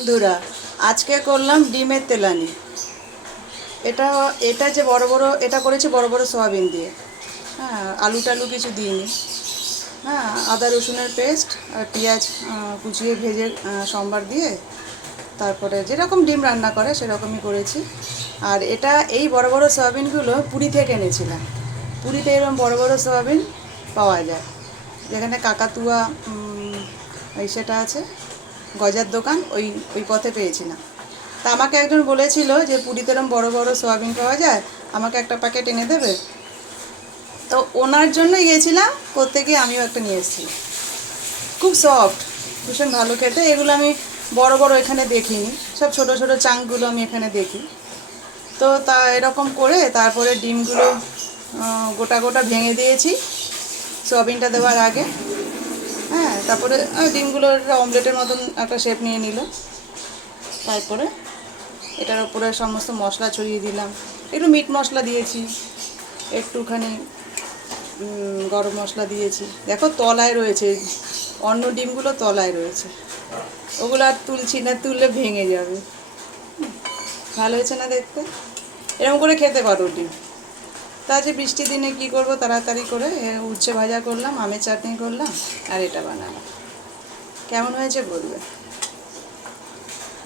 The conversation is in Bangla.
বন্ধুরা, আজকে করলাম ডিমের তেলানি। এটা এটা যে বড় বড় এটা করেছি বড় বড় সয়াবিন দিয়ে। হ্যাঁ, আলু টালু কিছু দিইনি। হ্যাঁ, আদা রসুনের পেস্ট আর পেঁয়াজ কুচিয়ে ভেজে সম্বার দিয়ে তারপরে যেরকম ডিম রান্না করে সেরকমই করেছি। আর এটা এই বড় বড় সয়াবিনগুলো পুরী থেকে এনেছিলাম। পুরীতে এরকম বড় বড় সয়াবিন পাওয়া যায়, যেখানে কাকাতুয়া সেটা আছে, গজার দোকান, ওই ওই পথে পেয়েছিলাম। তা আমাকে একজন বলেছিল যে পুরীতে এরকম বড়ো বড়ো সোয়াবিন পাওয়া যায়, আমাকে একটা প্যাকেট এনে দেবে। তো ওনার জন্যই গিয়েছিলাম, করতে গিয়ে আমিও একটা নিয়ে এসেছি। খুব সফট, ভীষণ ভালো খেতে। এগুলো আমি বড় বড় এখানে দেখিনি, সব ছোট ছোট চাংগুলো আমি এখানে দেখি। তো তা এরকম করে তারপরে ডিমগুলো গোটা গোটা ভেঙে দিয়েছি সোয়াবিনটা দেওয়ার আগে। হ্যাঁ, তারপরে ডিমগুলো অমলেটের মতন একটা শেপ নিয়ে নিল। তারপরে এটার উপরে সমস্ত মশলা ছড়িয়ে দিলাম। একটু মিট মশলা দিয়েছি, একটুখানি গরম মশলা দিয়েছি। দেখো তলায় রয়েছে, অন্য ডিমগুলো তলায় রয়েছে, ওগুলো আর তুলছি না, তুললে ভেঙে যাবে। ভালো হয়েছে না দেখতে? এরকম করে খেতে পারো ডিম। তা যে বৃষ্টির দিনে কী করবো, তাড়াতাড়ি করে উচ্ছে ভাজা করলাম, আমের চাটনি করলাম, আর এটা বানালাম। কেমন হয়েছে বলবে।